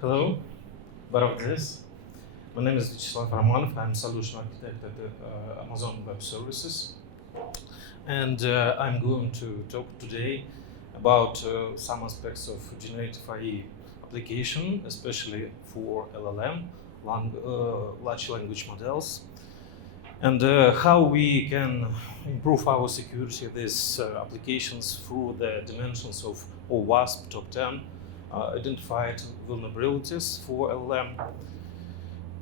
Hello, this. My name is Vlacheslav Romanov. I'm solution architect at Amazon Web Services. And I'm going to talk today about some aspects of generative AI application, especially for LLM, large language models, and how we can improve our security of these applications through the dimensions of OWASP top 10 identified vulnerabilities for LLM.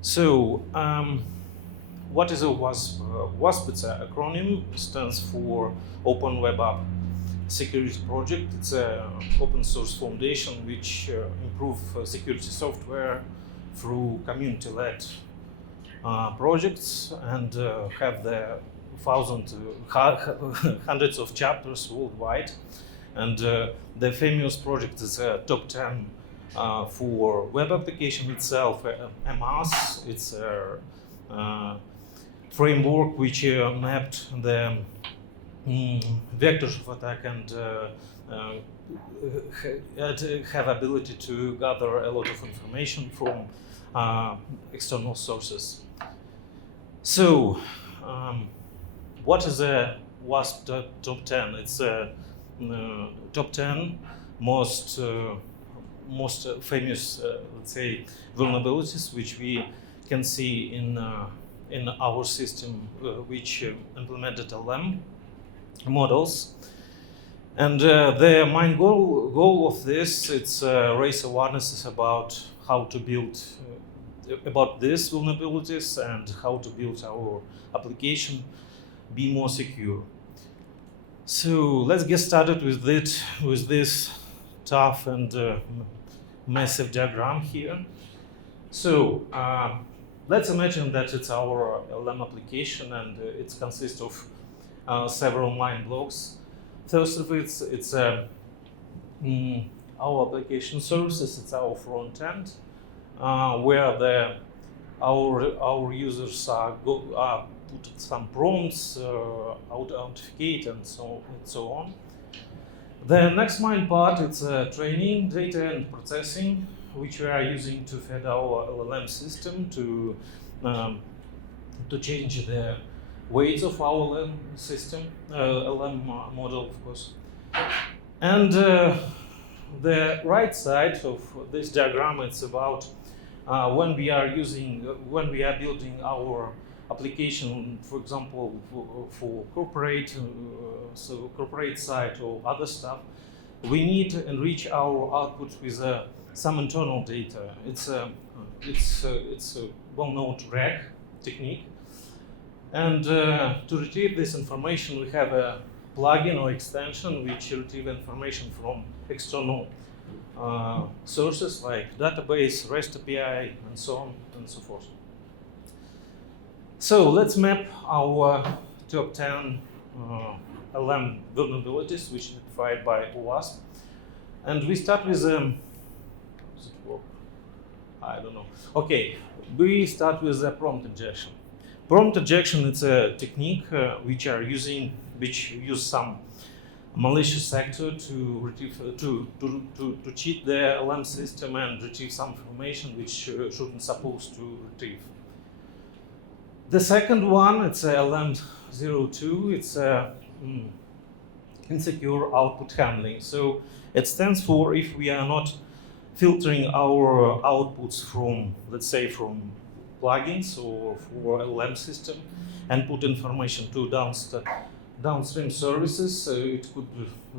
So, what is a WASP? WASP, it's an acronym, stands for Open Web App Security Project. It's an open source foundation which improve security software through community-led projects and have the hundreds of chapters worldwide. And the famous project is top 10 for web application itself. MAS, it's a framework which mapped the vectors of attack and have ability to gather a lot of information from external sources. So, what is a WASP top 10? It's a top 10 most famous, let's say, vulnerabilities which we can see in our system, which implemented LLM models. And the main goal of this, it's raise awareness about how to build about these vulnerabilities and how to build our application be more secure. So let's get started with this tough and massive diagram here. So let's imagine that it's our LLM application and it consists of several line blocks. First of it, it's our application services. It's our front end, where our users put some prompts, authenticate, and so on. The next main part is training data and processing, which we are using to feed our LLM system to change the weights of our LLM system, LLM model, of course. And the right side of this diagram, it's about when we are building our application, for example, for corporate site or other stuff, we need to enrich our output with some internal data. It's a well-known RAG technique, and to retrieve this information, we have a plugin or extension which retrieve information from external sources like database, REST API, and so on and so forth. So let's map our top 10 LLM vulnerabilities, which are identified by OWASP. And we start with, does it work? I don't know. Okay, we start with the prompt injection. Prompt injection, it's a technique which use some malicious actor to retrieve, to cheat the LLM system and retrieve some information which shouldn't supposed to retrieve. The second one, it's LM02. It's insecure output handling. So it stands for if we are not filtering our outputs from, let's say, from plugins or for LLM system and put information to downstream services, it could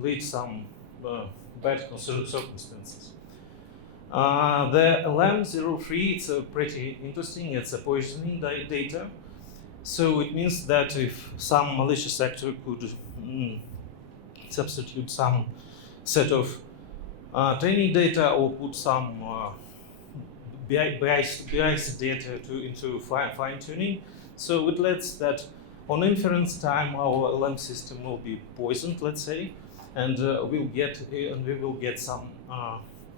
lead some bad circumstances. The LM03, it's pretty interesting. It's a poisoning data. So it means that if some malicious actor could substitute some set of training data or put some biased data into fine-tuning, so it leads that on inference time our LLM system will be poisoned, let's say, and we will get some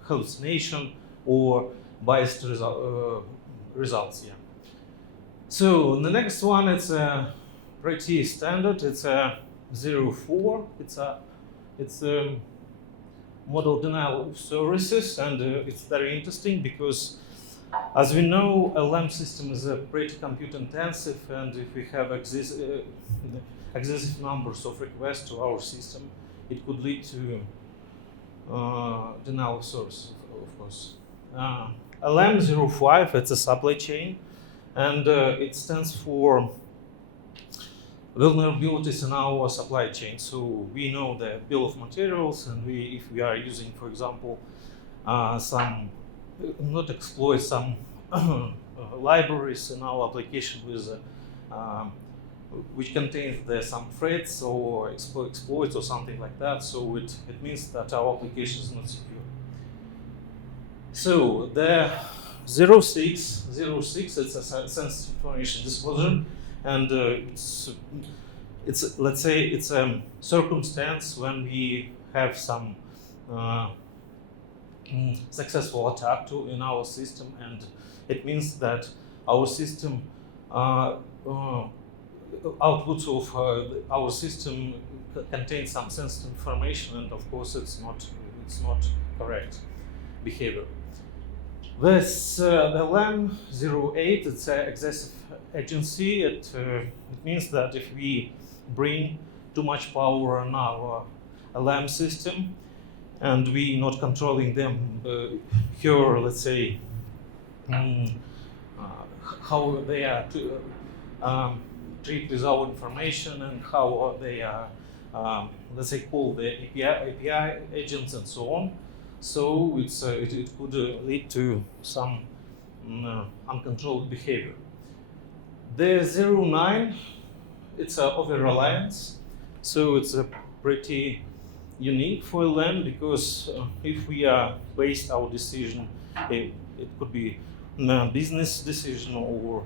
hallucination or biased results. Yeah. So the next one, it's pretty standard. It's a 04. It's model denial of services, and it's very interesting because, as we know, LLM system is pretty compute intensive, and if we have excessive numbers of requests to our system, it could lead to denial of service, of course. LM05, it's a supply chain, and it stands for vulnerabilities in our supply chain. So we know the bill of materials, and if we are using, for example, not exploit some libraries in our application with which contains some threats or exploits or something like that. So it means that our application is not secure. So the 06, it's a sensitive information disclosure, and it's let's say it's a circumstance when we have some successful attack in our system, and it means that our system outputs of our system contains some sensitive information, and of course it's not correct behavior. This the LM08, it's an excessive agency. It means that if we bring too much power on our LM system and we not controlling them here, let's say how they are treat with our information and how they are, let's say, call the API agents and so on. So it could lead to some uncontrolled behavior. The 09, it's an over-reliance. So it's a pretty unique for LM because if we are based our decision, it could be a business decision or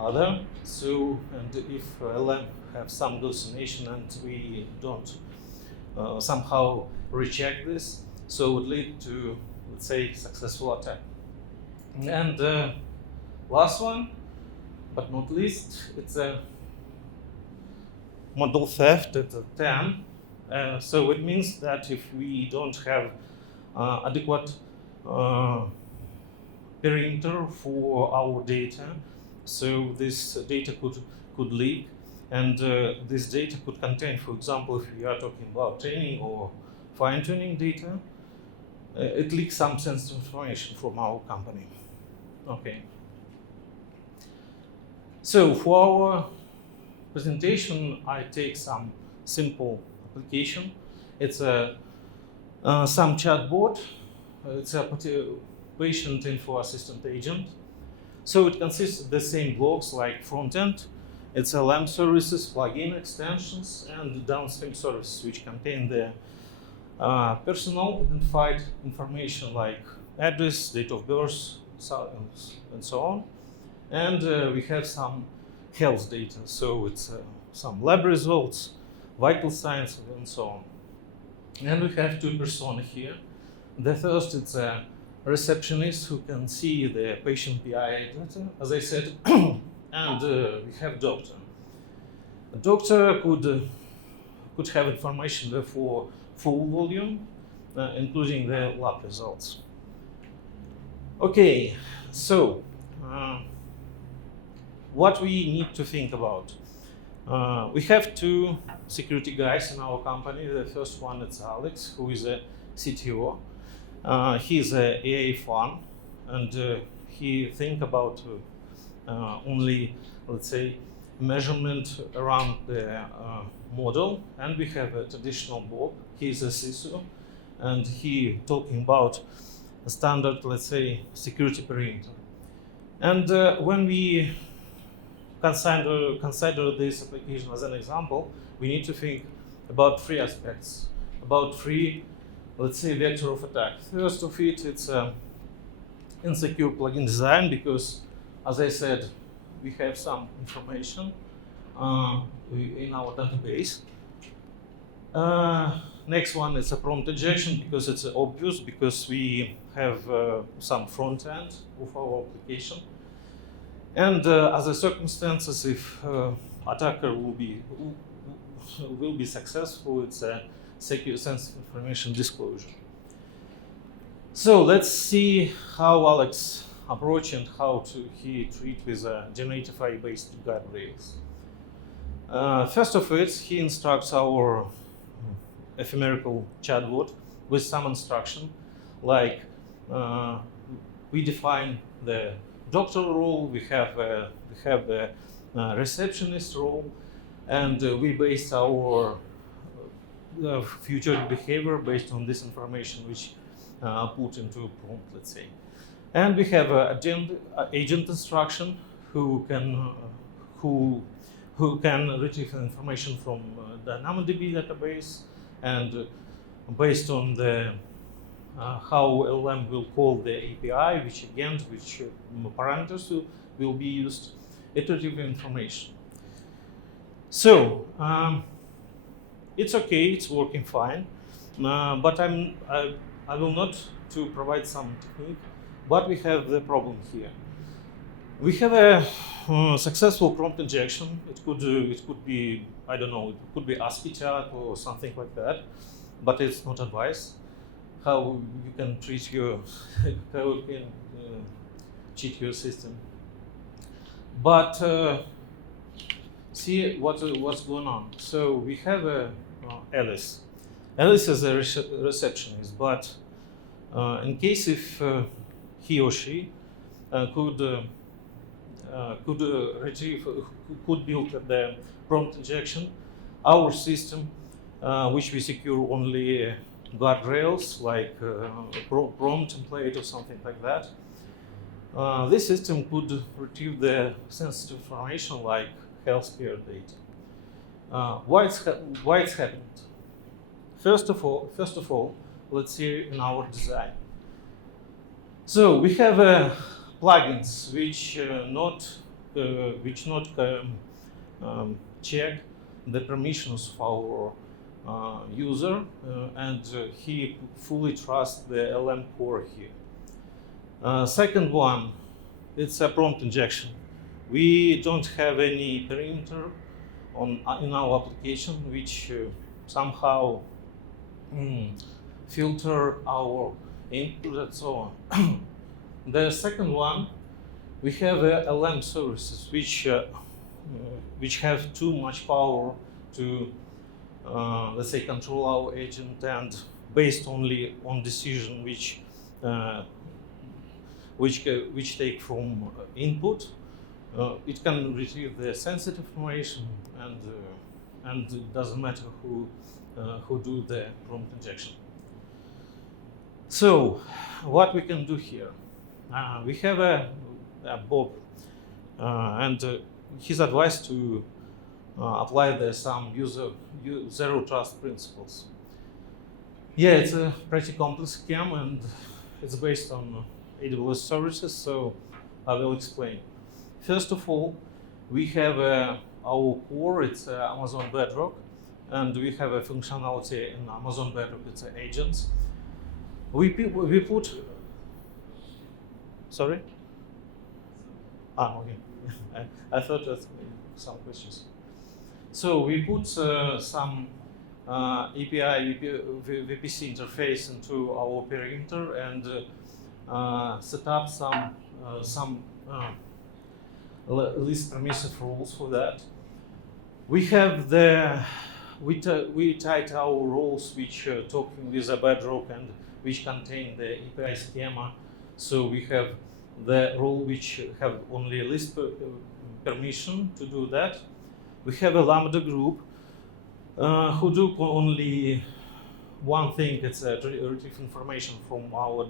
other. So, and if LM have some hallucination and we don't somehow recheck this, so it would lead to, let's say, successful attack. And last one, but not least, it's a model theft at 10. So it means that if we don't have adequate perimeter for our data, so this data could leak, and this data could contain, for example, if we are talking about training or fine-tuning data, it leaks some sensitive information from our company. Okay. So for our presentation, I take some simple application. It's some chatbot. It's a patient info assistant agent. So it consists of the same blocks like front end. It's LM services, plugin extensions, and downstream services which contain the personal identified information like address, date of birth, and so on. And we have some health data, so it's some lab results, vital signs, and so on. And we have two personas here. The first, it's a receptionist who can see the patient PI data, as I said, and we have doctor. A doctor could have information for full volume, including the lab results. Okay, so what we need to think about. We have two security guys in our company. The first one is Alex, who is a CTO. He's an AI fan, and he think about only, let's say, measurement around the model. And we have a traditional Bob. He's a CISO, and he talking about a standard, let's say, security perimeter. And when we consider this application as an example, we need to think about three aspects, about three, let's say, vector of attack. First of it, it's insecure plugin design, because, as I said, we have some information in our database. Next one is a prompt injection, because it's obvious, because we have some front end of our application. And other circumstances, if attacker will be successful, it's a secure sensitive information disclosure. So let's see how Alex approach and how he treat with generative AI based guardrails. First of it, he instructs our ephemeral chatbot with some instruction, like we define the doctor role, we have the receptionist role, and we base our future behavior based on this information which put into a prompt, let's say. And we have agent instruction who can retrieve information from DynamoDB database, and based on the how LLM will call the API, which parameters will be used, it retrieves information. So it's okay, it's working fine, but I will not to provide some technique, but we have the problem here. We have a successful prompt injection. It could be, I don't know, it could be ASCII chat or something like that, but it's not advice how you can treat your how you can cheat your system. But see what's going on. So we have Alice. Alice is a receptionist, but in case if he or she could build the prompt injection, our system, which we secure only guardrails like prompt template or something like that, this system could retrieve the sensitive information like healthcare data. Why it's happened? First of all, let's see in our design. So we have plugins which not check the permissions of our user, and he fully trusts the LLM core here. Second one, it's a prompt injection. We don't have any perimeter in our application which somehow filter our input and so on. The second one, we have LLM services which have too much power to let's say control our agent, and based only on decision which take from input, it can retrieve the sensitive information, and it doesn't matter who do the prompt injection. So what we can do here? We have a Bob, and his advice to apply some zero trust principles. Yeah, it's a pretty complex scheme, and it's based on AWS services, so I will explain. First of all, we have our core, it's Amazon Bedrock, and we have a functionality in Amazon Bedrock, it's agents. We put, sorry? Okay. I thought that's some questions. So we put some API VPC interface into our perimeter and set up some least permissive rules for that. We have we tied our rules which talking with a bedrock and which contain the API schema. So we have the rule which have only least permission to do that. We have a Lambda group who do only one thing, it's retrieve information from our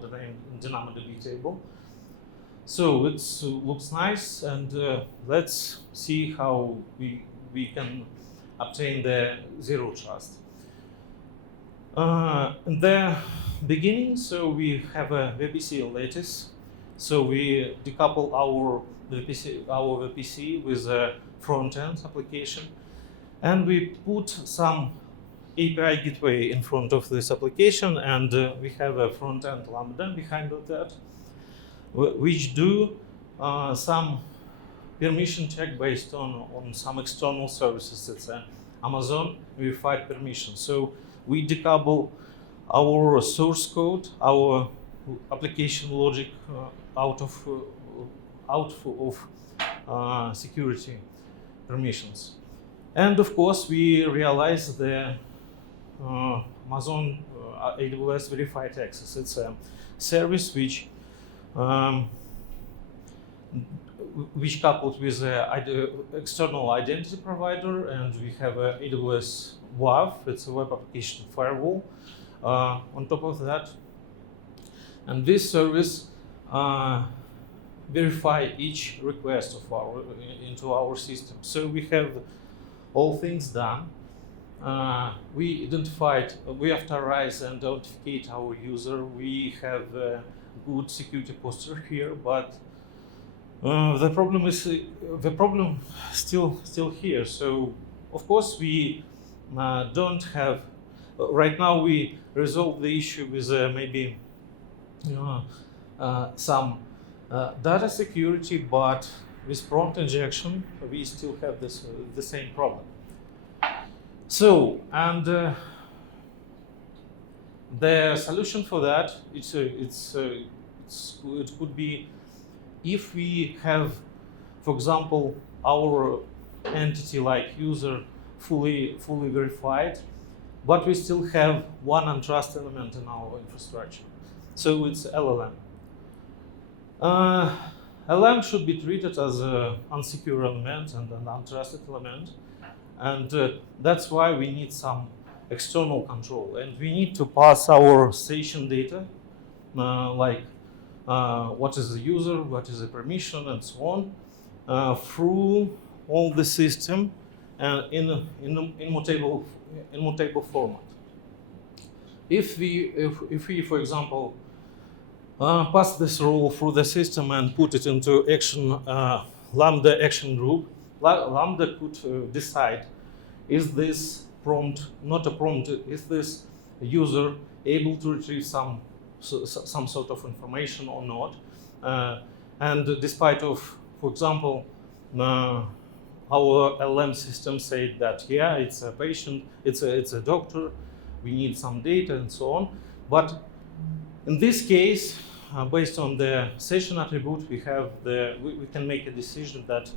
DynamoDB table. So it looks nice, and let's see how we can obtain the zero trust. In the beginning, so we have a VPC lattice. So we decouple our VPC with a front-end application, and we put some API gateway in front of this application, and we have a front-end Lambda behind that, which do some permission check based on some external services. It's Amazon verified permission. So we decouple our source code, our application logic out of security permissions. And of course, we realize the Amazon AWS Verified Access. It's a service which coupled with an external identity provider, and we have a AWS WAF. It's a web application firewall on top of that. And this service verify each request of into our system. So we have all things done. We authorize and authenticate our user. We have a good security posture here, but the problem still here. So of course we don't have right now. We resolve the issue with maybe some data security, but with prompt injection we still have the same problem. So, and the solution for that, it could be if we have, for example, our entity like user fully verified, but we still have one untrusted element in our infrastructure. So it's LLM. LLM should be treated as an unsecure element and an untrusted element. And that's why we need some external control. And we need to pass our session data, like what is the user, what is the permission, and so on, through all the system in immutable format. If we, for example, pass this rule through the system and put it into action, Lambda action group, Lambda could decide, is this prompt, not a prompt, is this user able to retrieve some sort of information or not? And despite of, for example, our LLM system said that, yeah, it's a patient, it's a doctor, we need some data and so on. But in this case, based on the session attribute, we can make a decision that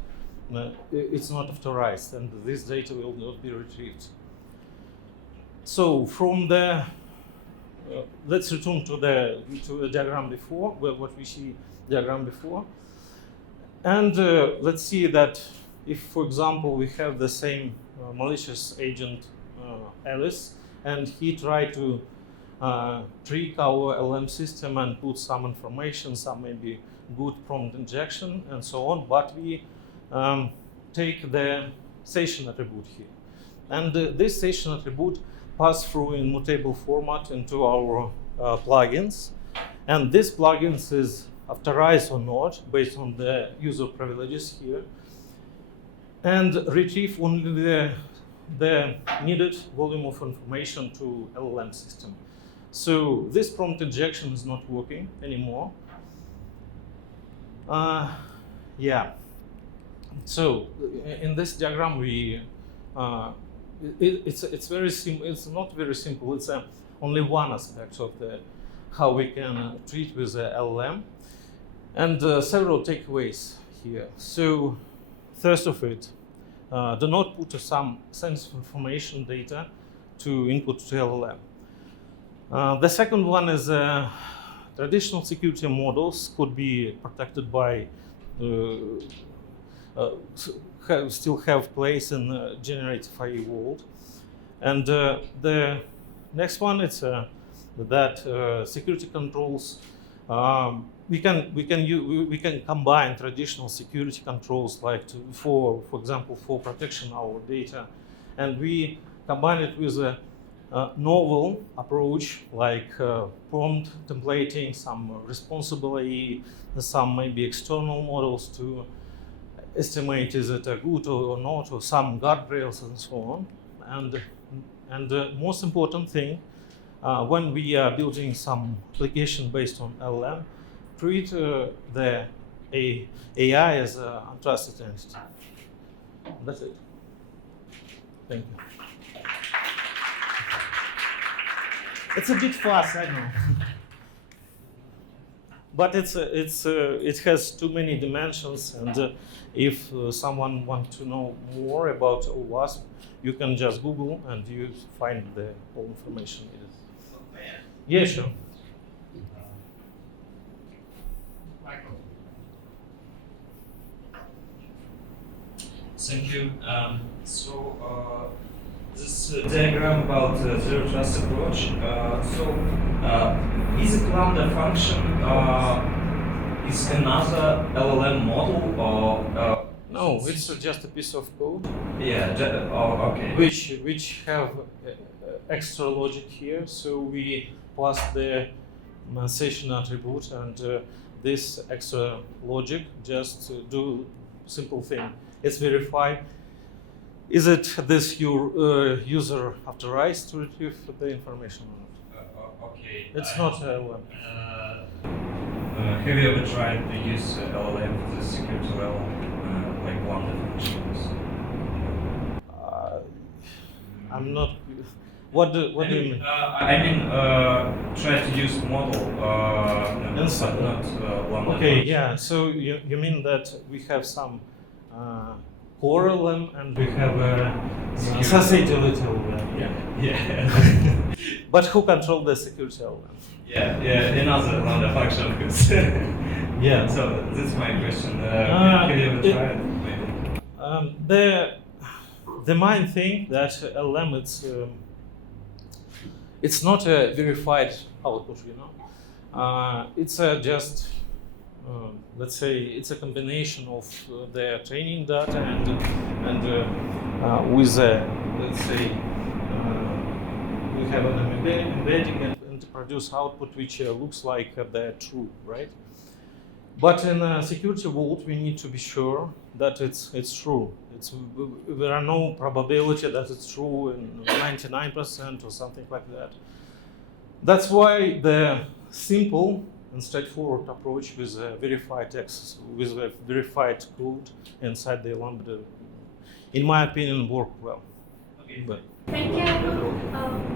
it's not authorized and this data will not be retrieved. So from the let's return to the diagram before, what we see diagram before, and let's see that if, for example, we have the same malicious agent Alice, and he tried to trick our LM system and put some information, some maybe good prompt injection and so on, but we take the session attribute here. And this session attribute pass through in mutable format into our plugins. And this plugins is authorized or not based on the user privileges here, and retrieve only the needed volume of information to LLM system. So this prompt injection is not working anymore. Yeah. So in this diagram, we it's very simple. It's not very simple. It's only one aspect of how we can treat with the LLM, and several takeaways here. So first of it, do not put some sensitive information data to input to LLM. The second one is traditional security models could be protected by still have place in generative AI world. And the next one is that security controls. We can combine traditional security controls like for example for protection of our data, and we combine it with a novel approach like prompt templating, some responsible AI, some maybe external models to estimate is it a good or not, or some guardrails and so on. And the most important thing, when we are building some application based on LLM, treat the AI as an untrusted entity. That's it. Thank you. It's a bit fast, I know. but it has too many dimensions, and if someone wants to know more about OWASP, you can just Google and you find the whole information needed. Yeah, sure. Thank you. This diagram about zero trust approach. Is a lambda function is another LLM model or? No, it's just a piece of code. Yeah. Okay. Which have extra logic here. So we pass the session attribute, and this extra logic just do simple thing. It's verify, is it this your user authorized to retrieve the information or not? Okay. It's not LLM. Have you ever tried to use LLM for the security level, like lambda functions? I'm not. What do you mean? Try to use model, but not lambda. Okay, yeah. So you mean that we have some core LLM and we have a societal LLM. Yeah. But who control the security LLM? Yeah, another lambda function, of course. Yeah. So that's my question. Have you ever tried maybe? The main thing that LLM it's not a verified output, you know. It's just let's say it's a combination of the training data and with let's say we have an embedding and produce output which looks like they're true, right? But in a security world, we need to be sure that it's true. There are no probability that it's true in 99% or something like that. That's why the simple and straightforward approach with verified text, with a verified code inside the Lambda, in my opinion, work well. Okay. But Thank you.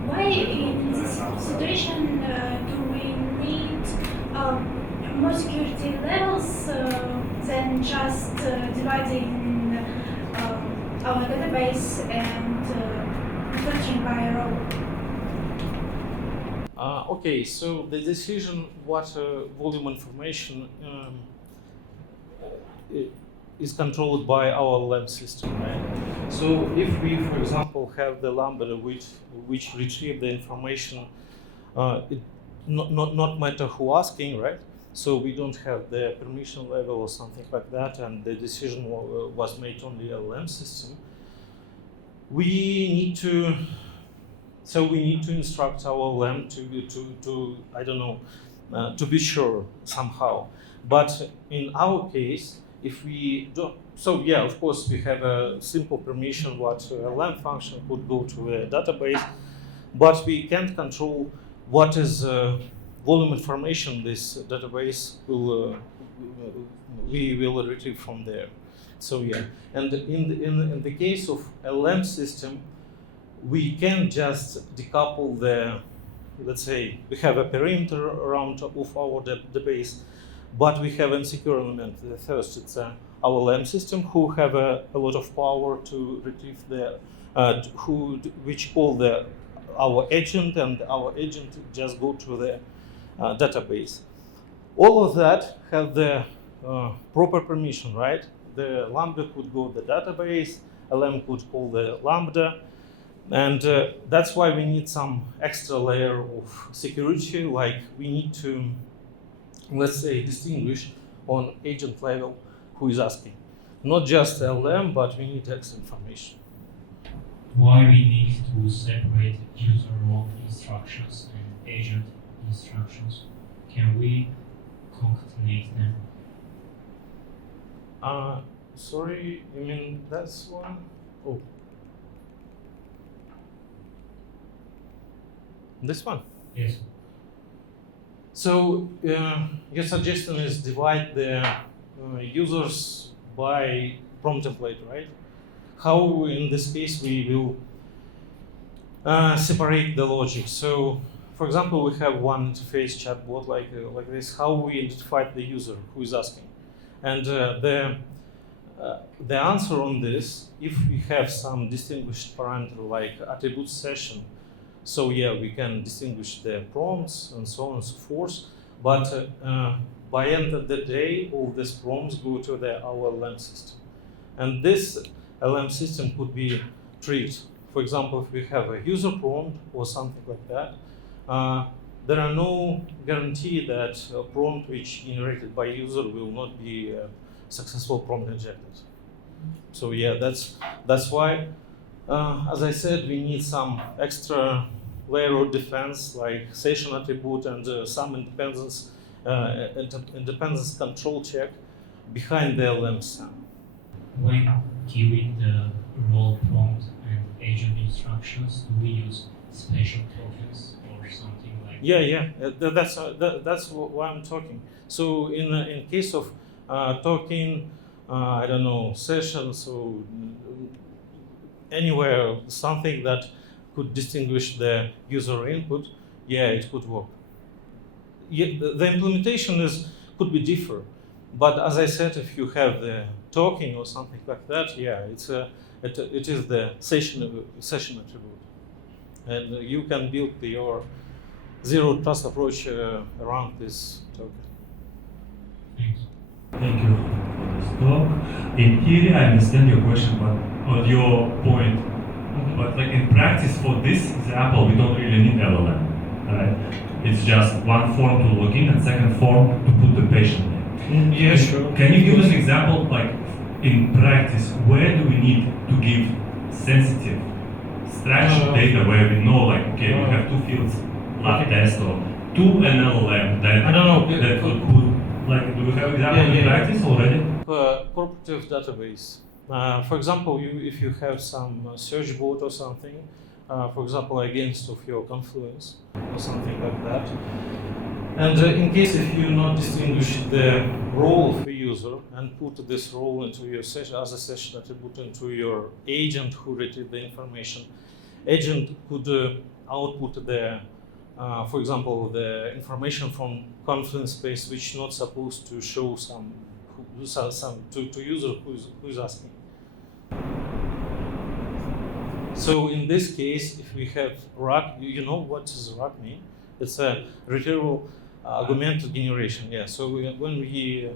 Why in this situation do we need more security levels than just dividing our database and filtering by row? Okay, so the decision what volume information is controlled by our LLM system, right? So if we, for example, have the Lambda which retrieve the information, it not matter who asking, right? So we don't have the permission level or something like that, and the decision was made on the LLM system. We need to instruct our LLM to I don't know, to be sure somehow. But in our case, if we don't, so yeah, of course we have a simple permission what LLM function could go to a database, but we can't control what is volume information this database will we will retrieve from there. So yeah, and in the case of LLM system, we can just decouple the, let's say, we have a perimeter around of our database, but we have a secure element. The first, it's our LLM system who have a lot of power to retrieve the, which call our agent, and our agent just go to the database. All of that have the proper permission, right? The Lambda could go to the database, LM could call the Lambda, and that's why we need some extra layer of security, like we need to, let's say, distinguish on agent level who is asking. Not just LM, but we need extra information. Why we need to separate user role instructions and agent instructions? Can we concatenate them? Sorry, you mean that's one? Oh. This one? Yes. So your suggestion is divide the users by prompt template, right? How in this case we will separate the logic? So for example, we have one interface chatbot like this. How we identify the user who is asking, and the answer on this, if we have some distinguished parameter like attribute session, so yeah, we can distinguish the prompts and so on and so forth. But by end of the day, all these prompts go to our LLM system, and this LLM system could be treated. For example, if we have a user prompt or something like that, there are no guarantee that a prompt which generated by user will not be successful prompt injected. So yeah, that's why, as I said, we need some extra layer of defense like session attribute and some independence control check behind the LLM SAM. When giving the role prompt and agent instructions, do we use special tokens or something like that? Yeah. That's why I'm talking. So in case of talking, I don't know, session, so anywhere something that could distinguish the user input, yeah, it could work. Yeah, the implementation could be different, but as I said, if you have the talking or something like that, yeah, it is the session attribute, and you can build your zero trust approach around this token. Thanks. Thank you for this talk. In theory, I understand your question, but on your point, but like in practice, for this example, we don't really need LLM, right? It's just one form to log in and second form to put the patient name. Yeah, sure. Can you give us an example, like in practice, where do we need to give sensitive, structured data where we know, like, okay, we have two fields, lab test or to an LLM that I don't know. that would put, like, do we have example in practice already? Cooperative database. For example, if you have some search bot or something, for example, against of your Confluence or something like that, and in case if you not distinguish the role of a user and put this role into your session as a session attribute into your agent who retrieved the information, agent could output the, for example, the information from Confluence space which not supposed to show to user who is asking. So in this case, if we have RAG, you know what does RAG mean? It's a retrieval augmented generation. Yeah. So when we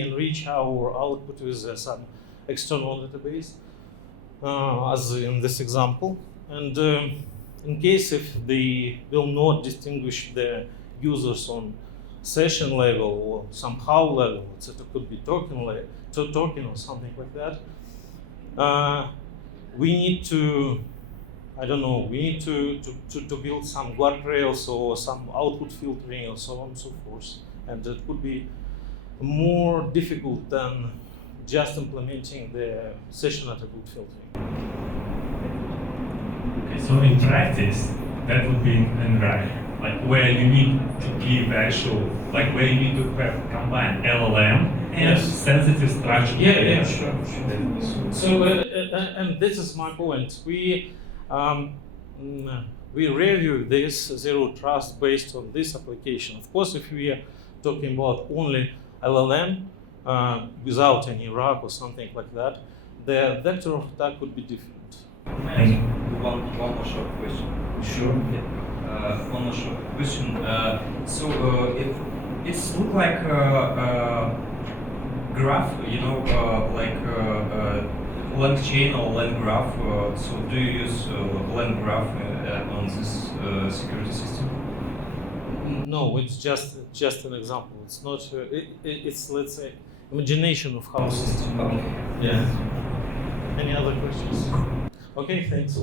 enrich our output with some external database, as in this example, and in case if they will not distinguish the users on session level or somehow level, so it could be token or something like that, we need to, I don't know, we need to build some guardrails or some output filtering or so on and so forth, and it could be more difficult than just implementing the session attribute filtering. Okay, so in practice, that would be in RAG, like where you need to give actual, like where you need to have combined LLM and sensitive structure. Yeah, sure. So, and this is my point. We review this zero trust based on this application. Of course, if we are talking about only LLM without any RAG or something like that, the vector of attack could be different. One more short question. Sure. One more short question. So it's look like a graph, you know, like length chain or length graph. So do you use length graph on this security system? No, it's just an example. It's not. It's, let's say, imagination of how system. Okay. Yeah. Any other questions? Okay, thanks.